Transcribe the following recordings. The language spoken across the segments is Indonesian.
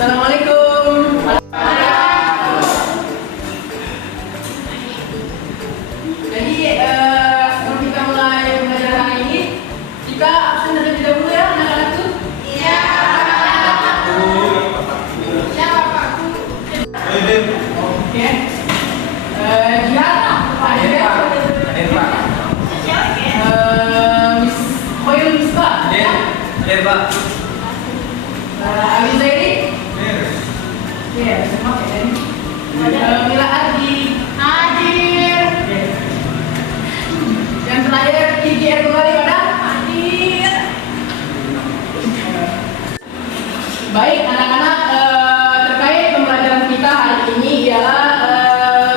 Assalamualaikum. Jadi sebelum kita mulai belajar hari ini, kita absen terlebih dahulu ya anak-anakku. Iya. Siapa Pakku? Oke. Jihad, hadir ya. Hadir Pak. Miss Khoirul Misbah. Hadir Pak. Ali Zairi. Iya, semua ya. Mila Ardi. Hadir. Yang terakhir Kiki kembali pada hadir. Baik anak-anak, terkait pembelajaran kita hari ini ialah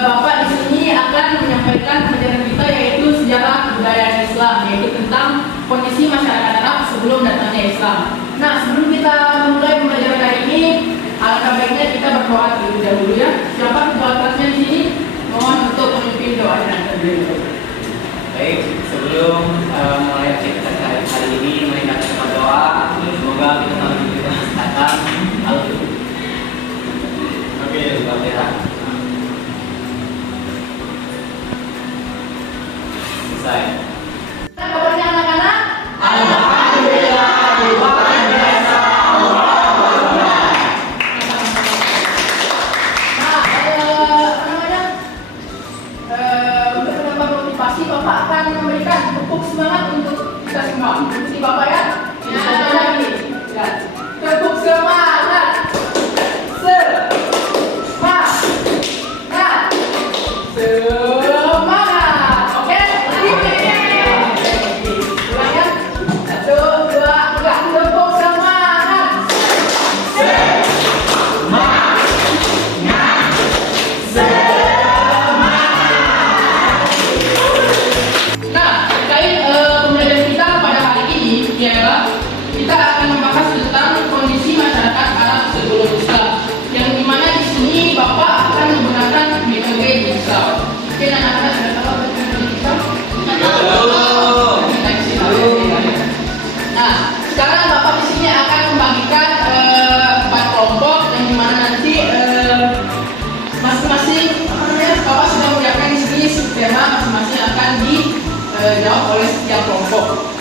Bapak di sini akan menyampaikan pembelajaran kita yaitu sejarah kebudayaan Islam, yaitu tentang kondisi masyarakat Arab sebelum datangnya Islam. Nah, sebelum kita memulai pembelajaran hari ini, alangkah baiknya kita berdoa terlebih dahulu ya. Siapa ketua kelasnya di sini? Mohon untuk memimpin doanya terlebih dahulu. Baik, sebelum mulai aktivitas hari ini, mari kita berdoa. Semoga kita tahun ini datang Al-Fatihah. Al-Fatihah. Selesai. Kabarnya anak-anak? Alhamdulillah, luar biasa. Untuk menambah motivasi, Bapak akan memberikan pupuk semangat untuk kita semua. Mesti Bapak ya? Ya. Lagi. Ya. Pupuk semangat. Semangat. Semangat. Oke? Ulang ya. 1, 2, 3. Pupuk semangat. Nah, terkait pembelajaran kita pada hari ini ialah kita akan membahas tentang kondisi masyarakat Arab sebelum Islam, yang dimana di sini Bapak akan menggunakan metode jigsaw. Oke, anak-anak sudah tahu apa itu metode jigsaw? Nah, sekarang Bapak di sini akan membagikan 4 kelompok, yang dimana nanti masing-masing Bapak sudah menyiapkan di sini subtema masing-masing akan dijawab oleh setiap kelompok.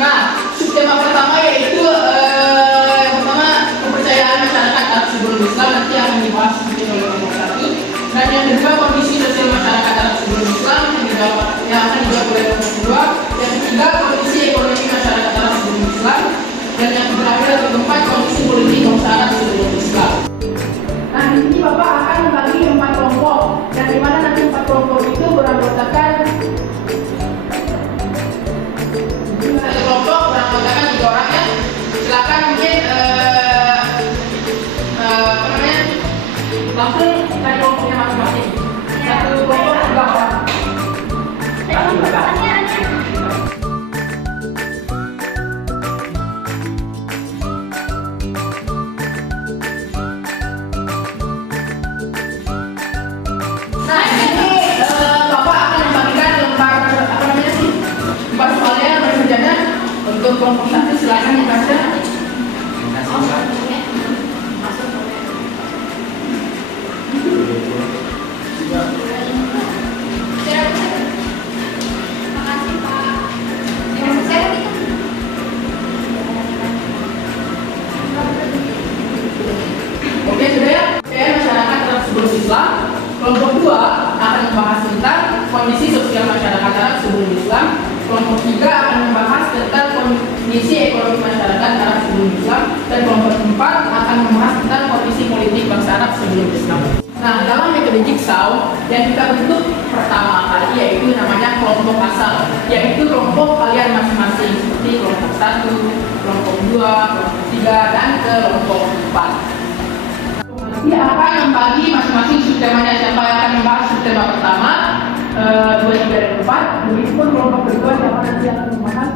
Nah, subtema pertama yaitu yang pertama kepercayaan masyarakat Arab sebelum Islam, nanti akan dibahas mungkin oleh kelompok 1. Dan yang kedua kondisi sosial masyarakat Arab sebelum Islam yang akan dijawab oleh kelompok 2. Yang ketiga kondisi ekonomi masyarakat Arab sebelum Islam, dan yang terakhir atau keempat kondisi politik bangsa Arab sebelum Islam. Nah, di sini Bapak akan membagi 4 kelompok, dan di mana nanti 4 kelompok itu beranggotakan satu kelompok beranggotakan 3 orang ya. Silakan mungkin langsung cari kelompoknya masing-masing. Satu kelompok 3 orang. Nah, ini Bapak akan membagikan lembar lembar soalnya bersejarah untuk kelompok 1. Silakan dibaca. Oke, sudah ya. Masyarakat Arab sebelum Islam. Kelompok 2 akan membahas tentang kondisi sosial masyarakat Arab sebelum Islam. Kelompok 3 akan membahas tentang kondisi ekonomi masyarakat Arab sebelum Islam. Dan kelompok 4 akan membahas tentang kondisi politik bangsa Arab sebelum Islam. Nah, dalam metode jigsaw yang kita bentuk pertama kali yaitu namanya kelompok asal, yaitu kelompok kalian masing-masing seperti kelompok 1, kelompok 2, kelompok 3, dan kelompok 4. Dia akan membagi masing-masing subtemanya. Siapa yang akan membahas subtema pertama, 2, 3, dan 4. Begitupun kelompok kedua siapa nanti akan membahas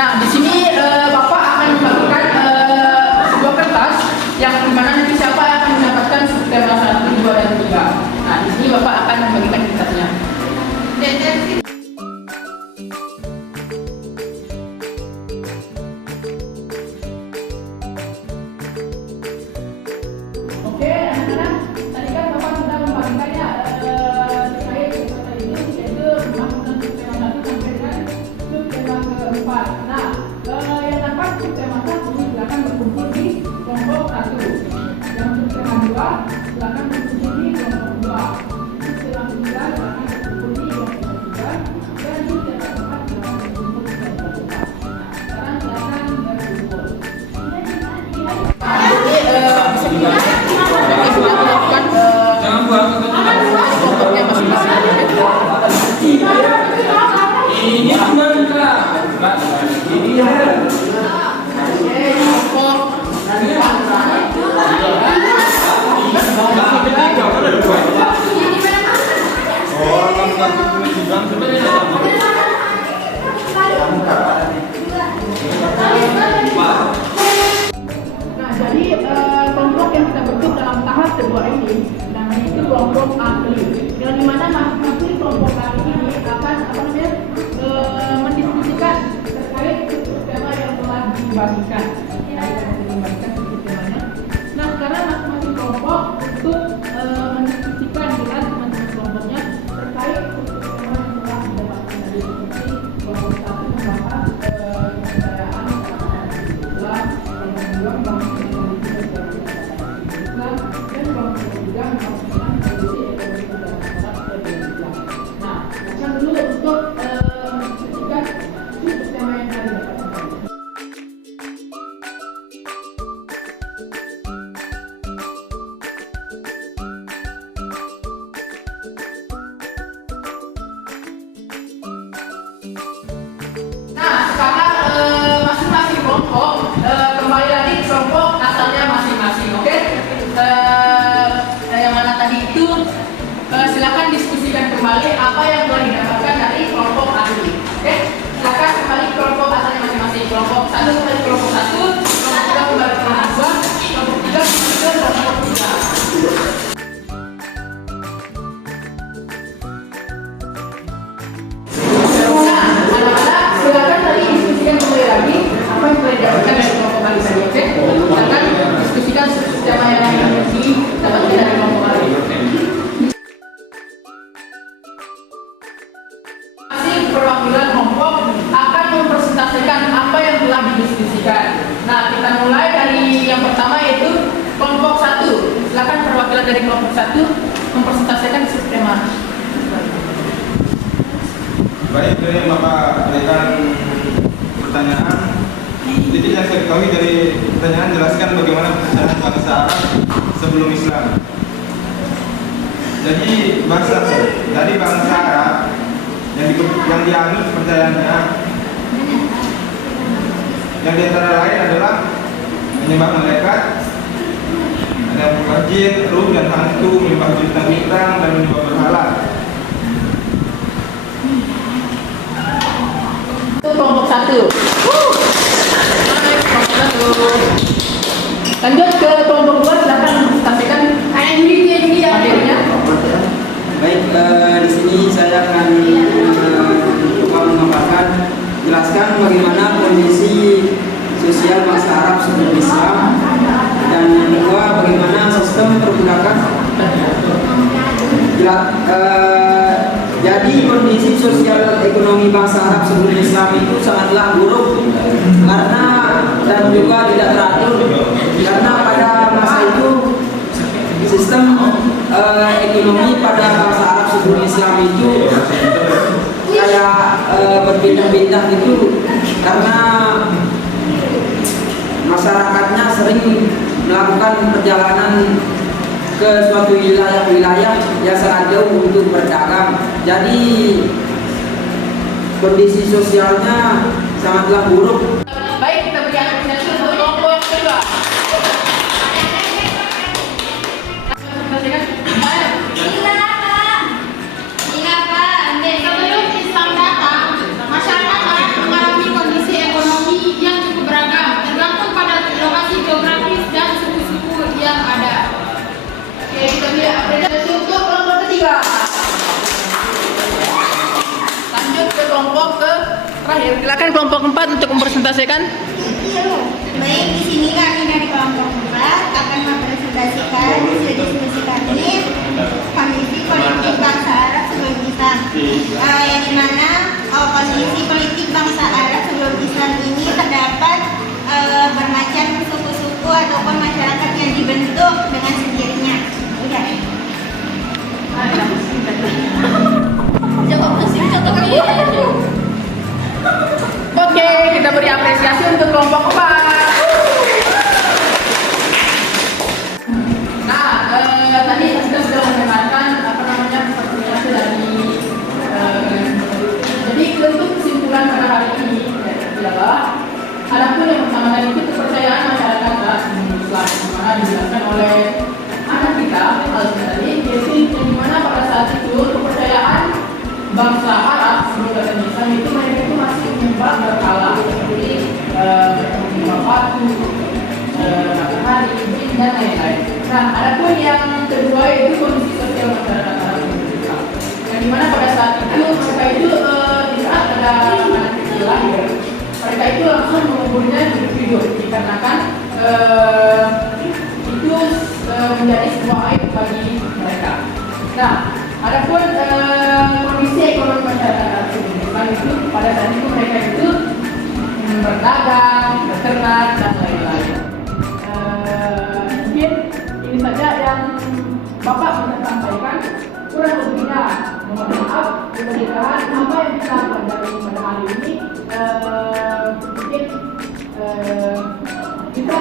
Nah, di sini Bapak akan membagikan sebuah kertas yang dimana nanti siapa yang akan mendapatkan subtema 1, 2, dan 3. Nah, di sini Bapak akan membagikan kertasnya. Oke, anak-anak, tadi kan Bapak sudah membagikannya terkait kertas ini, yaitu pembahasan subtema 1 sampai dengan subtema ke-4. Nah, yang dapat subtema 1 silakan berkumpul di kelompok 1. Yang subtema 2 silakan berkumpul di kelompok 2. Subtema 3 silakan berkumpul di kelompok 3. Dan subtema 4 silakan berkumpul di kelompok 4. Nah, sekarang silakan berkumpul. Nah, ini bisa dilakukan kelompoknya masing-masing. Ini aman Kak. Nah, jadi kelompok yang kita bentuk dalam tahap kedua ini namanya itu kelompok ahli. Yang dimana masing-masing kelompok ahli ini akan mendiskusikan terkait tema yang telah dibagikan. Nah, sekarang masing-masing kelompok untuk mendiskusikan dengan teman-teman kelompoknya terkait tema yang telah didapatkan dari seperti kelompok 1 membahas kepercayaan Islam, kelompok 2 membahas kondisi Islam, dan kelompok 3 membahas tentang kondisi ekonomi masyarakat di Islam. Nah, akan dulu untuk mendiskusikan tema yang tadi didapatkan. Nah, sekarang masing-masing kelompok kembali lagi ke kelompok asalnya masing-masing, oke? Yang mana tadi itu silakan diskusikan kembali apa yang telah didapatkan dari kelompok ahli, oke? Silakan kembali ke kelompok asalnya masing-masing. Kelompok 1 kembali ke kelompok 1, kelompok 2 kembali ke kelompok 2, kelompok 3 kembali ke kelompok 3. Nah, anak-anak, silakan tadi diskusikan kembali lagi apa yang telah didapatkan dari kelompok ahli tadi, oke? Silakan diskusikan tema yang didapatkan dari kelompok ahli. Masing perwakilan kelompok akan mempresentasikan apa yang telah didiskusikan. Nah, kita mulai dari yang pertama yaitu kelompok 1. Silakan perwakilan dari kelompok 1 mempresentasikan subtema. Baik, dari Bapak berikan pertanyaan. Jadi yang saya ketahui dari pertanyaan jelaskan bagaimana kepercayaan bangsa Arab sebelum Islam. Jadi dari bangsa Arab yang dianut kepercayaannya, yang di antara lain adalah menyembah malaikat, ada yang menyembah jin, ruh dan hantu, menyembah bintang-bintang dan menyembah berhala. Itu kelompok 1. Lanjut ke kelompok 2, silakan mempresentasikan materinya. Baik, di sini saya akan coba menggambarkan, jelaskan bagaimana kondisi sosial bangsa Arab sebelum Islam, dan yang kedua bagaimana sistem perbudakan. Jadi kondisi sosial ekonomi bangsa Arab sebelum Islam itu sangatlah buruk karena dan juga tidak teratur, karena pada masa itu sistem ekonomi pada bangsa Arab sebelum Islam itu kayak berpindah-pindah gitu, karena masyarakatnya sering melakukan perjalanan ke suatu wilayah-wilayah yang sangat jauh untuk berdagang. Jadi kondisi sosialnya sangatlah buruk. Baik, kita beri apresiasi untuk kelompok yang kedua. Sebelum Islam datang, masyarakat Arab mengalami kondisi ekonomi Terakhir, silakan kelompok 4 untuk mempresentasikan. Baik, di sini kami dari kelompok 4 akan mempresentasikan diskusi kami kondisi politik bangsa Arab sebelum Islam. Yang dimana kondisi politik bangsa Arab sebelum Islam ini terdapat bermacam suku-suku ataupun masyarakat yang dibentuk dengan sendirinya. Udah. Cukup musik, cukup ini. Oke, kita beri apresiasi untuk kelompok 4. Nah, tadi kita sudah mendengarkan presentasi dari jadi untuk kesimpulan pada hari ini adalah adapun yang pertama tadi itu kepercayaan masyarakat Islam yang mana dijelaskan oleh anak kita tadi, yaitu yang dimana pada saat itu kepercayaan bangsa Arab sebelum datang Islam itu mereka itu masih menyembah berhala seperti menyembah batu, matahari, jin dan lain-lain. Nah, adapun yang kedua itu kondisi sosial masyarakat Arab yang dimana pada saat itu mereka itu di saat ada anak kecil lahir, mereka itu langsung menguburnya hidup dikarenakan itu menjadi sebuah aib bagi mereka. Nah, adapun kondisi ekonomi masyarakat Islam itu pada saat itu mereka itu berdagang, beternak dan lain-lain. Mungkin ini saja yang Bapak bisa sampaikan. Kurang lebihnya mohon maaf. Mudah-mudahan apa yang kita pelajari pada hari ini mungkin bisa